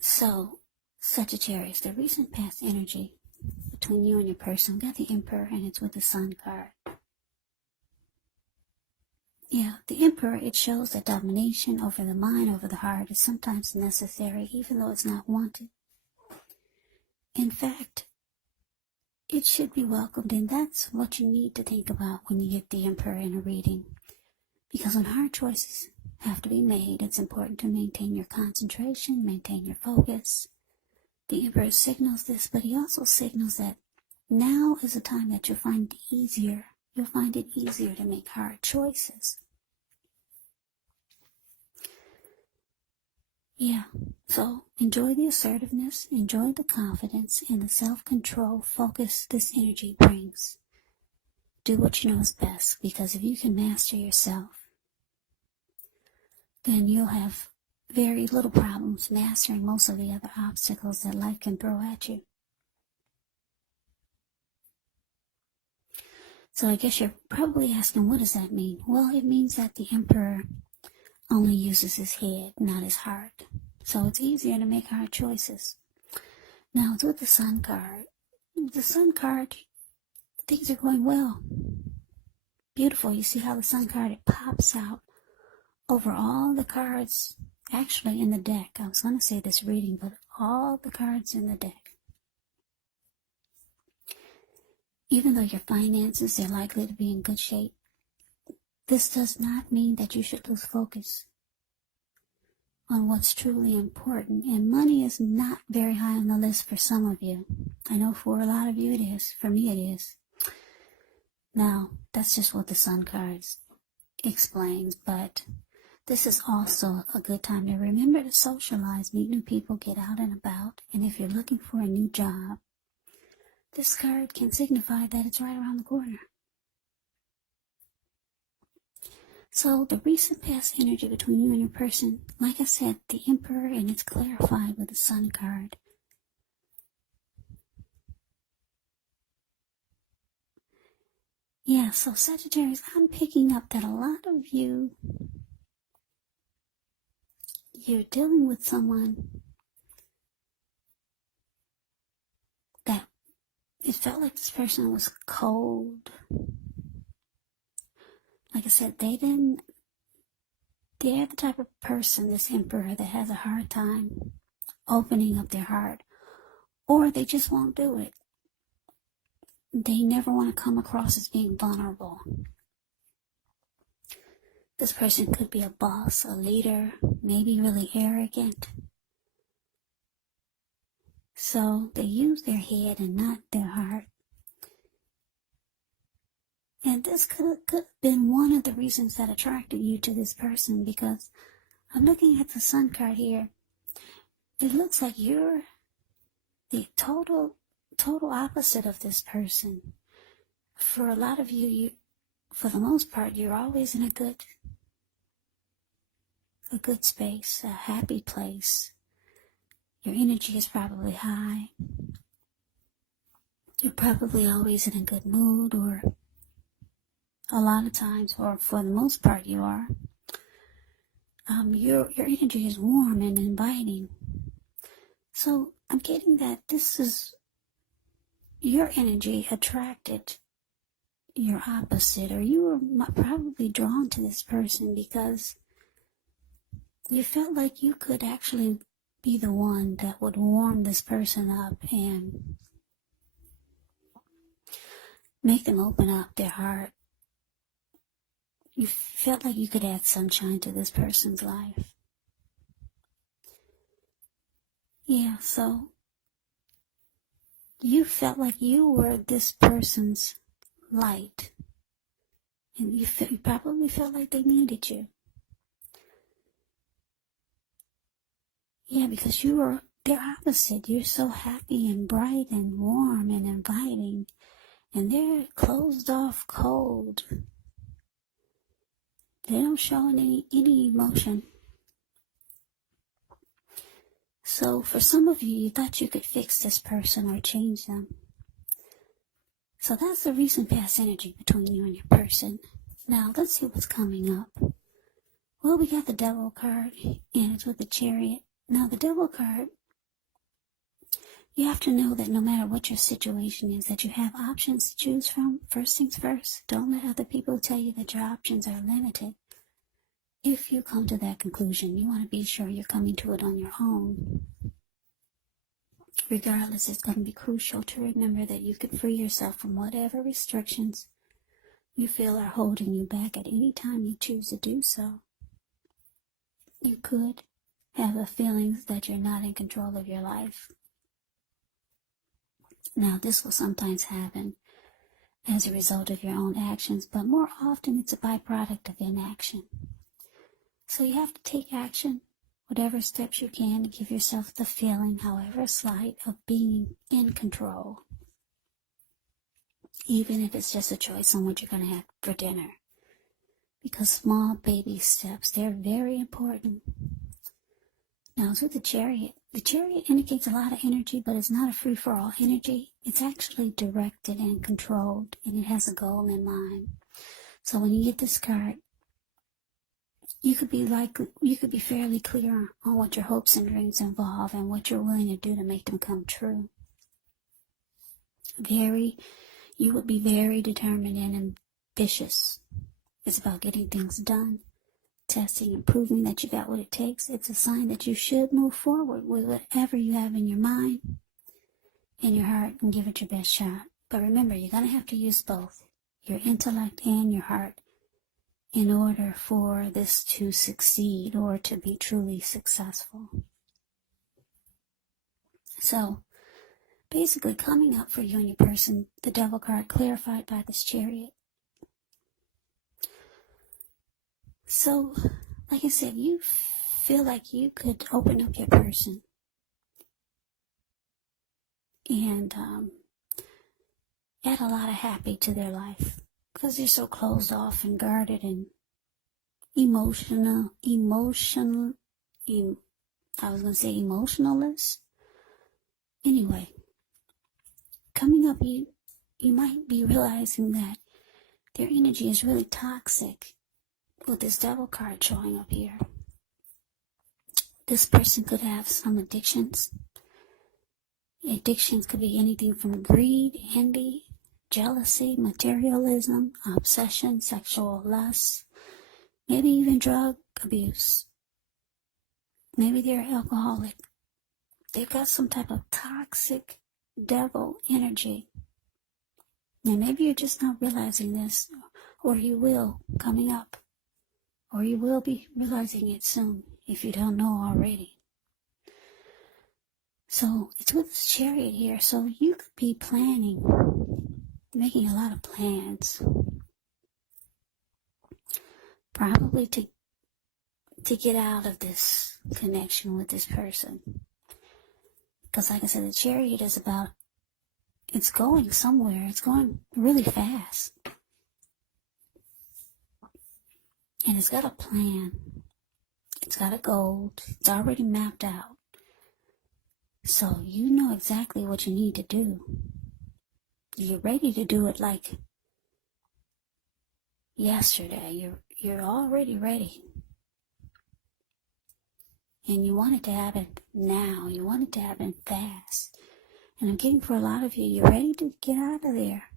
So, Sagittarius, the recent past energy between you and your person, we got the Emperor and it's with the Sun card. Yeah, the Emperor, it shows that domination over the mind, over the heart is sometimes necessary, even though it's not wanted. In fact, it should be welcomed, and that's what you need to think about when you get the Emperor in a reading. Because when hard choices have to be made, it's important to maintain your concentration, maintain your focus. The Emperor signals this, but he also signals that now is a time that you'll find it easier to make hard choices. Yeah, so enjoy the assertiveness, enjoy the confidence, and the self-control, focus this energy brings. Do what you know is best, because if you can master yourself, then you'll have very little problems mastering most of the other obstacles that life can throw at you. So I guess you're probably asking, what does that mean? Well, it means that the Emperor only uses his head, not his heart. So it's easier to make hard choices. Now, it's with the Sun card. The Sun card, things are going well. Beautiful. You see how the Sun card, it pops out over all the cards actually in the deck. I was going to say this reading, but all the cards in the deck. Even though your finances, they're likely to be in good shape, this does not mean that you should lose focus on what's truly important. And money is not very high on the list for some of you. I know for a lot of you it is. For me it is. Now, that's just what the Sun cards explains, but this is also a good time to remember to socialize, meet new people, get out and about. And if you're looking for a new job, this card can signify that it's right around the corner. So the recent past energy between you and your person, like I said, the Emperor, and it's clarified with the Sun card. Yeah, so Sagittarius, I'm picking up that a lot of you, you're dealing with someone that it felt like this person was cold. Like I said, they're the type of person, this Emperor, that has a hard time opening up their heart, or they just won't do it. They never want to come across as being vulnerable. This person could be a boss, a leader, maybe really arrogant. So they use their head and not their heart. And this could have been one of the reasons that attracted you to this person, because I'm looking at the Sun card here. It looks like you're the total opposite of this person. For a lot of you, for the most part, you're always in a good space, a happy place. Your energy is probably high. You're probably always in a good mood, or a lot of times, or for the most part you are. Your energy is warm and inviting. So I'm getting that this is your energy attracted your opposite, or you were probably drawn to this person because you felt like you could actually be the one that would warm this person up and make them open up their heart. You felt like you could add sunshine to this person's life. Yeah, so you felt like you were this person's light. And you probably felt like they needed you. Yeah, because you were their opposite. You're so happy and bright and warm and inviting. And they're closed off, cold. They don't show any emotion. So for some of you, you thought you could fix this person or change them. So that's the recent past energy between you and your person. Now let's see what's coming up. Well, we got the Devil card, and it's with the Chariot. Now the Devil card, You have to know that no matter what your situation is, that you have options to choose from. First things first, don't let other people tell you that your options are limited. If you come to that conclusion, you want to be sure you're coming to it on your own. Regardless, it's going to be crucial to remember that you can free yourself from whatever restrictions you feel are holding you back at any time you choose to do so. You could have the feelings that you're not in control of your life. Now, this will sometimes happen as a result of your own actions, but more often it's a byproduct of inaction. So you have to take action, whatever steps you can, to give yourself the feeling, however slight, of being in control. Even if it's just a choice on what you're going to have for dinner. Because small baby steps, they're very important. Now, it's with the Chariot. The Chariot indicates a lot of energy, but it's not a free-for-all energy. It's actually directed and controlled, and it has a goal in mind. So when you get this card, you could be fairly clear on what your hopes and dreams involve and what you're willing to do to make them come true. You would be very determined and ambitious. It's about getting things done, testing and proving that you got what it takes. It's a sign that you should move forward with whatever you have in your mind, in your heart, and give it your best shot. But remember, you're going to have to use both, your intellect and your heart, in order for this to succeed or to be truly successful. So, basically, coming up for you and your person, the Devil card clarified by this Chariot. So, like I said, you feel like you could open up your person and add a lot of happy to their life because they're so closed off and guarded and emotionalist. Anyway, coming up, you might be realizing that their energy is really toxic with this Devil card showing up here. This person could have some addictions. Addictions could be anything from greed, envy, jealousy, materialism, obsession, sexual lust, maybe even drug abuse. Maybe they're alcoholic. They've got some type of toxic devil energy. Now maybe you're just not realizing this, or you will coming up, or you will be realizing it soon if you don't know already. So it's with this Chariot here, so you could be planning, making a lot of plans, probably to get out of this connection with this person. Because like I said, the Chariot is about, it's going somewhere. It's going really fast. And it's got a plan. It's got a goal. It's already mapped out. So you know exactly what you need to do. You're ready to do it like yesterday. You're already ready. And you want it to happen now. You want it to happen fast. And I'm getting for a lot of you, you're ready to get out of there.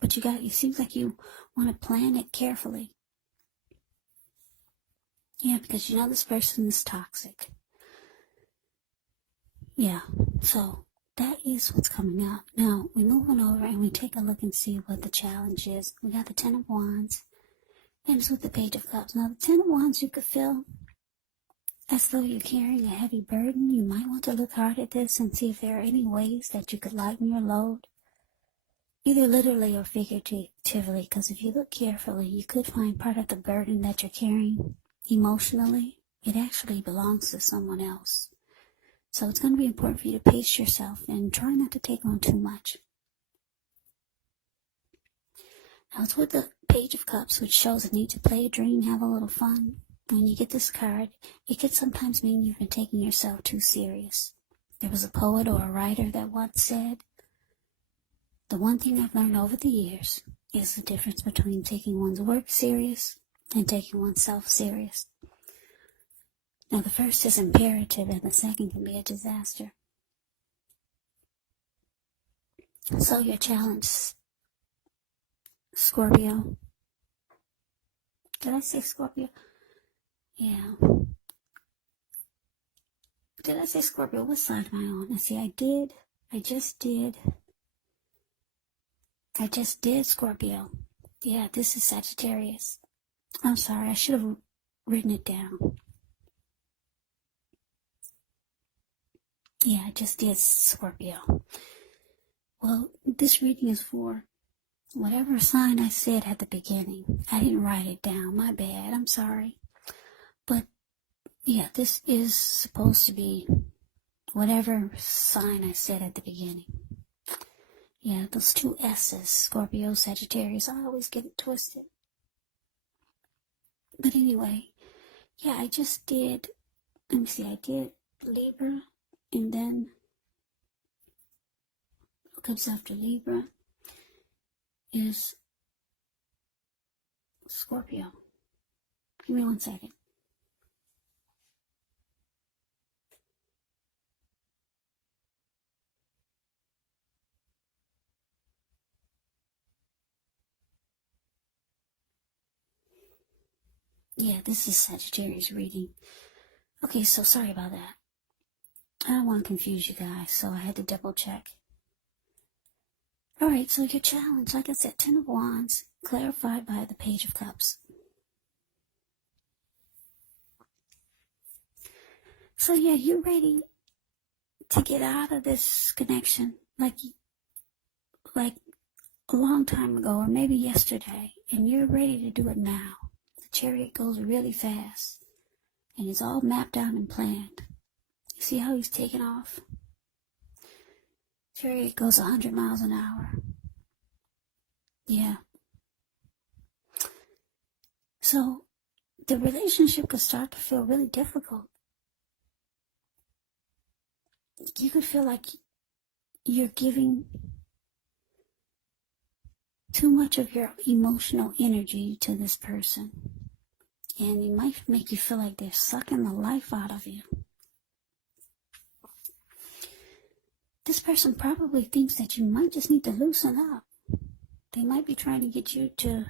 But it seems like you want to plan it carefully. Yeah, because you know this person is toxic. Yeah, so that is what's coming up. Now, we move on over and we take a look and see what the challenge is. We got the Ten of Wands. And it's with the Page of Cups. Now, the Ten of Wands, you could feel as though you're carrying a heavy burden. You might want to look hard at this and see if there are any ways that you could lighten your load, either literally or figuratively, because if you look carefully, you could find part of the burden that you're carrying emotionally, it actually belongs to someone else. So it's going to be important for you to pace yourself and try not to take on too much. Now it's with the Page of Cups, which shows a need to play a dream, have a little fun. When you get this card, it could sometimes mean you've been taking yourself too serious. There was a poet or a writer that once said, "The one thing I've learned over the years is the difference between taking one's work serious and taking oneself serious." Now the first is imperative and the second can be a disaster. So your challenge, Scorpio. Did I say Scorpio? Yeah. Did I say Scorpio? What side am I on? Let's see, I just did Scorpio. Yeah, this is Sagittarius. I'm sorry, I should have written it down. Yeah, I just did Scorpio. Well, this reading is for whatever sign I said at the beginning. I didn't write it down. My bad. I'm sorry. But yeah, this is supposed to be whatever sign I said at the beginning. Yeah, those two S's, Scorpio, Sagittarius, I always get it twisted. But anyway, yeah, I just did, let me see, I did Libra, and then what comes after Libra is Scorpio. Give me 1 second. Yeah, this is Sagittarius reading. Okay, so sorry about that. I don't want to confuse you guys, so I had to double check. Alright, so your challenge, like I said, 10 of Wands, clarified by the Page of Cups. So yeah, you're ready to get out of this connection, like a long time ago, or maybe yesterday, and you're ready to do it now. The Chariot goes really fast, and it's all mapped out and planned. You see how he's taking off? Chariot goes 100 miles an hour. Yeah. So the relationship could start to feel really difficult. You could feel like you're giving too much of your emotional energy to this person. And it might make you feel like they're sucking the life out of you. This person probably thinks that you might just need to loosen up. They might be trying to get you to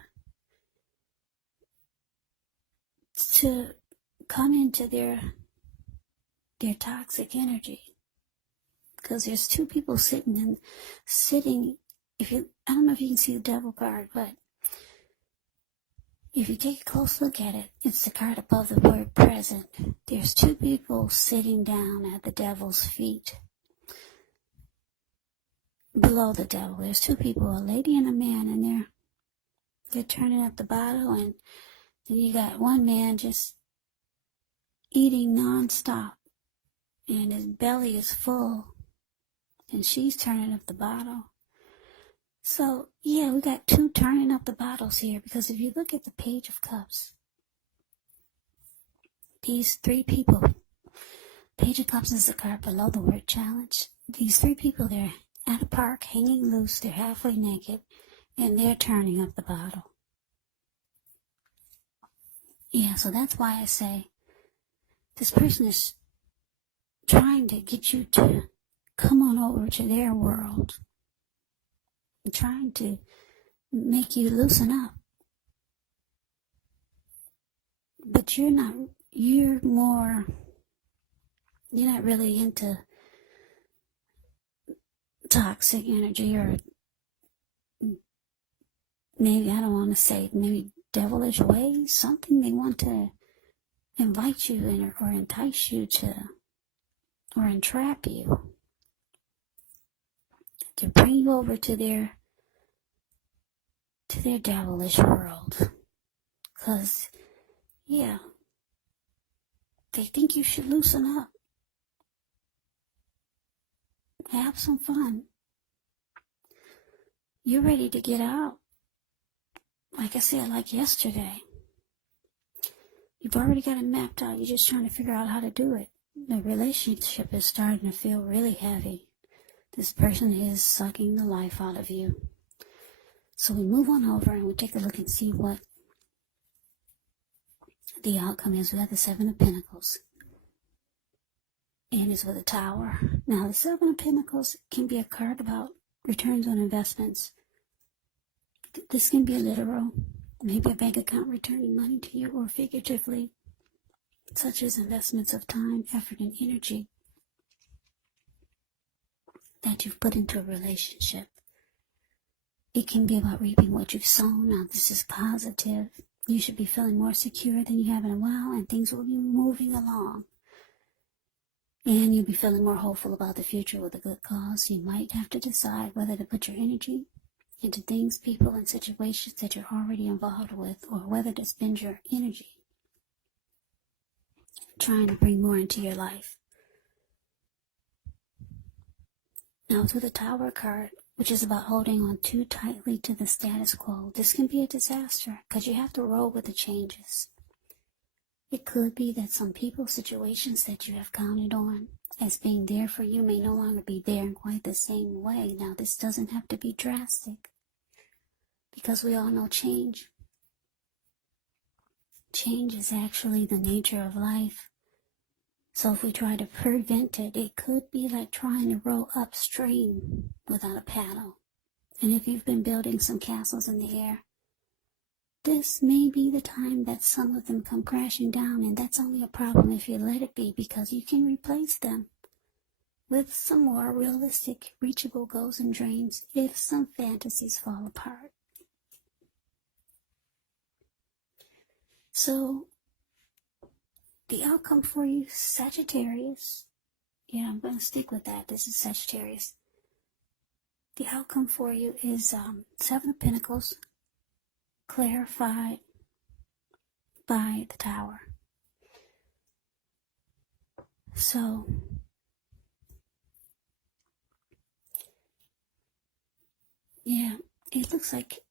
come into their toxic energy. Because there's two people sitting, I don't know if you can see the Devil card, but if you take a close look at it, it's the card above the word present. There's two people sitting down at the Devil's feet. Below the Devil, there's two people, a lady and a man, and they're turning up the bottle, and then you got one man just eating non-stop, and his belly is full, and she's turning up the bottle. So, yeah, we got two turning up the bottles here, because if you look at the Page of Cups, these three people, Page of Cups is the card below the word challenge. These three people, they're at a park, hanging loose, they're halfway naked, and they're turning up the bottle. Yeah, so that's why I say this person is trying to get you to come on over to their world. And trying to make you loosen up. But you're not really into toxic energy, or maybe, I don't want to say, maybe devilish ways, something they want to invite you in, or entice you to, or entrap you, to bring you over to their devilish world. Because, yeah, they think you should loosen up. Have some fun. You're ready to get out. Like I said, like yesterday. You've already got it mapped out. You're just trying to figure out how to do it. The relationship is starting to feel really heavy. This person is sucking the life out of you. So we move on over and we take a look and see what the outcome is. We have the Seven of Pentacles. And it's with a Tower. Now, the Seven of Pentacles can be a card about returns on investments. This can be literal, maybe a bank account returning money to you, or figuratively, such as investments of time, effort, and energy that you've put into a relationship. It can be about reaping what you've sown. Now, this is positive. You should be feeling more secure than you have in a while, and things will be moving along. And you'll be feeling more hopeful about the future with a good cause. You might have to decide whether to put your energy into things, people, and situations that you're already involved with, or whether to spend your energy trying to bring more into your life. Now, to the Tower card, which is about holding on too tightly to the status quo. This can be a disaster because you have to roll with the changes. It could be that some people, situations that you have counted on as being there for you may no longer be there in quite the same way. Now, this doesn't have to be drastic because we all know change. Change is actually the nature of life. So if we try to prevent it, it could be like trying to row upstream without a paddle. And if you've been building some castles in the air, this may be the time that some of them come crashing down, and that's only a problem if you let it be, because you can replace them with some more realistic, reachable goals and dreams if some fantasies fall apart. So, the outcome for you, Sagittarius. Yeah, I'm going to stick with that. This is Sagittarius. The outcome for you is Seven of Pentacles, clarified by the Tower. So, yeah, it looks like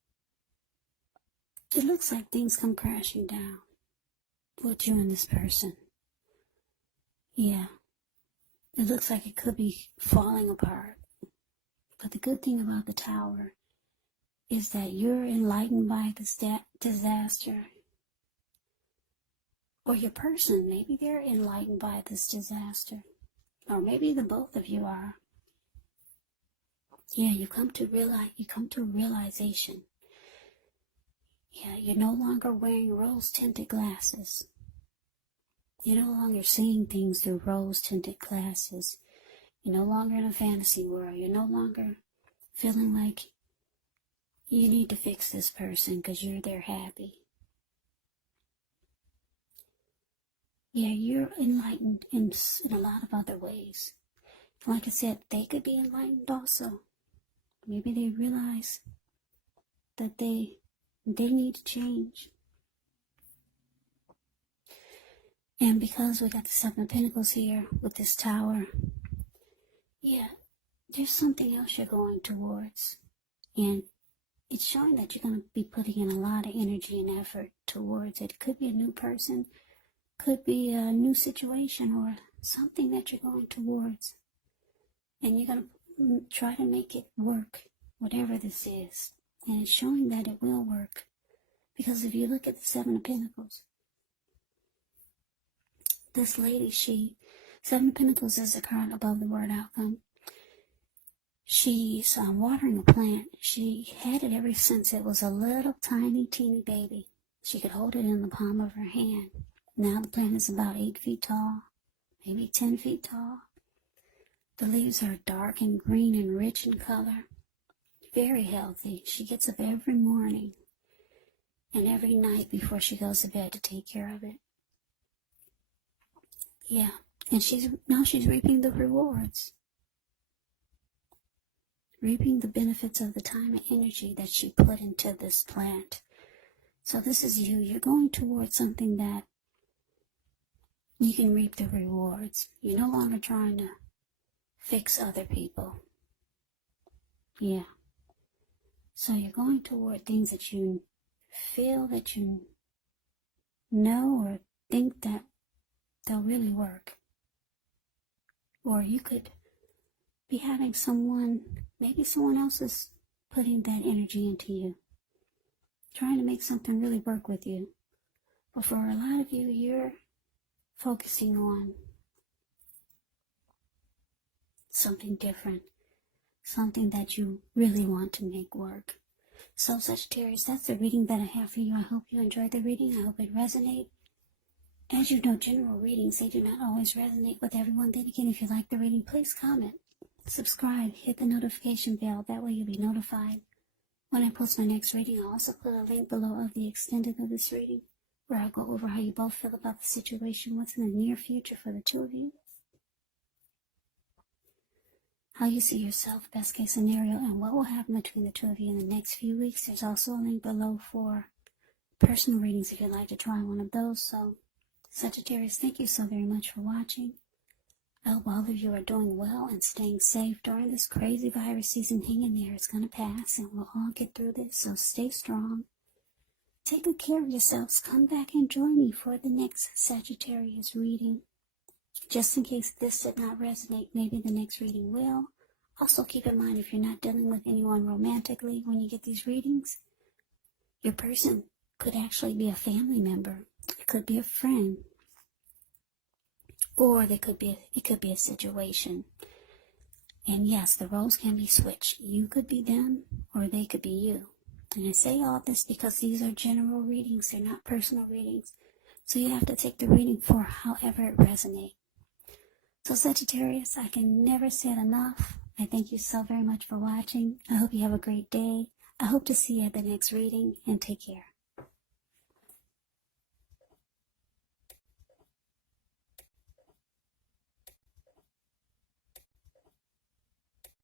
things come crashing down with you and this person. Yeah, it looks like it could be falling apart. But the good thing about the Tower is that you're enlightened by this disaster. Or your person, maybe they're enlightened by this disaster. Or maybe the both of you are. Yeah, you come to a realization. Yeah, you're no longer wearing rose-tinted glasses. You're no longer seeing things through rose-tinted glasses. You're no longer in a fantasy world. You're no longer feeling like you need to fix this person because they're happy. Yeah, you're enlightened in a lot of other ways. Like I said, they could be enlightened also. Maybe they realize that they need to change. And because we got the Seven of Pentacles here with this Tower, yeah, there's something else you're going towards. And it's showing that you're going to be putting in a lot of energy and effort towards it. It could be a new person, could be a new situation, or something that you're going towards. And you're going to try to make it work, whatever this is. And it's showing that it will work. Because if you look at the Seven of Pentacles, this lady, Seven of Pentacles is a card above the word outcome. She's watering a plant. She had it ever since it was a little tiny, teeny baby. She could hold it in the palm of her hand. Now the plant is about 8 feet tall, maybe 10 feet tall. The leaves are dark and green and rich in color. Very healthy. She gets up every morning and every night before she goes to bed to take care of it. Yeah, and she's reaping the rewards. Reaping the benefits of the time and energy that she put into this plant. So this is you. You're going towards something that you can reap the rewards. You're no longer trying to fix other people. Yeah. So you're going toward things that you feel that you know or think that they'll really work. Or you could be having maybe someone else is putting that energy into you, trying to make something really work with you. But for a lot of you, you're focusing on something different, something that you really want to make work. So Sagittarius, that's the reading that I have for you. I hope you enjoyed the reading. I hope it resonated. As you know, general readings, they do not always resonate with everyone. Then again, if you like the reading, please comment, subscribe, hit the notification bell. That way you'll be notified when I post my next reading. I'll also put a link below of the extended of this reading, where I'll go over how you both feel about the situation, what's in the near future for the two of you, how you see yourself, best case scenario, and what will happen between the two of you in the next few weeks. There's also a link below for personal readings if you'd like to try one of those. So Sagittarius, thank you so very much for watching. I hope all of you are doing well and staying safe during this crazy virus season. Hang in there. It's going to pass and we'll all get through this. So stay strong. Take good care of yourselves. Come back and join me for the next Sagittarius reading. Just in case this did not resonate, maybe the next reading will. Also keep in mind, if you're not dealing with anyone romantically when you get these readings, your person could actually be a family member. It could be a friend. Or it could be a situation. And yes, the roles can be switched. You could be them or they could be you. And I say all this because these are general readings. They're not personal readings. So you have to take the reading for however it resonates. So Sagittarius, I can never say it enough. I thank you so very much for watching. I hope you have a great day. I hope to see you at the next reading, and take care.